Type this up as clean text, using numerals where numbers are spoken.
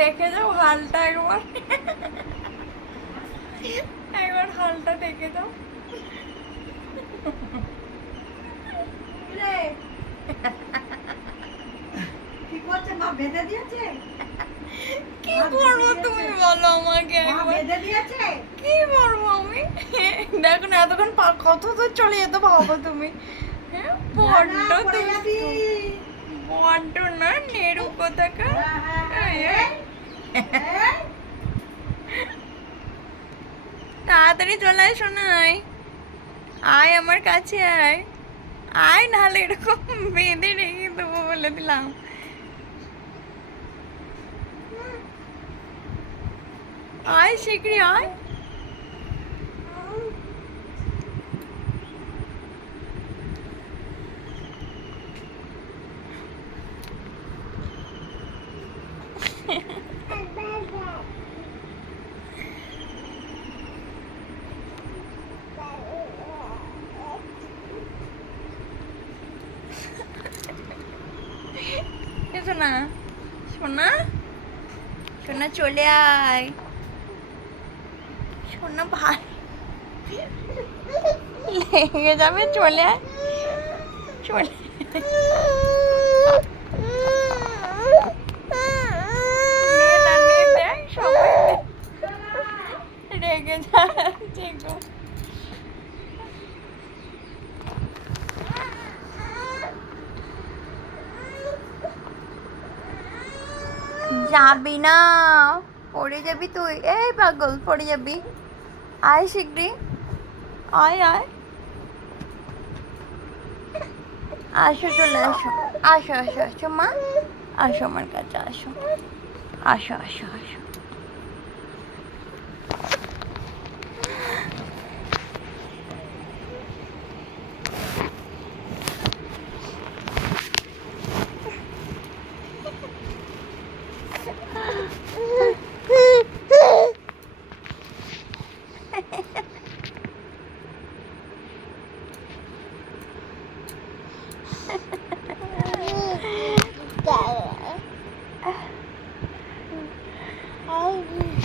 দেখে যাও হালটা একবার, একবার হালটা দেখে যাও। কি করছে মা, বেঁধে দিয়েছে? কি করবো তুমি বলো আমাকে একবার, বেঁধে দিয়েছে? কি করবো আমি? দেখো না এতক্ষণ কত দূর চলে যেতে ভাবো তুমি। বড্ড বড্ড না নেড়ু কোথাকার। তাড়াতাড়ি চলে আয় শোনাই, আয় আমার কাছে আয়, আয় নাহলে এরকম বেঁধে রেখে দেবো বলে দিলাম। আয় শিগগিরি আয়। শোনা শোনা শোনা চলে আয় শোনা, ভাই লেগে যাবে, চলে আয় চলে। সবাই রেগে যাচ্ছে গো। যাবি না, পড়ে যাবি তুই, এই পাগল পড়ে যাবি। আয় শিগগিরি আয় আয়, আসো চলে আসো, আসো আসো আসো মা, আসো আমার কাছে আসো, আসো আসো আসো। Oh.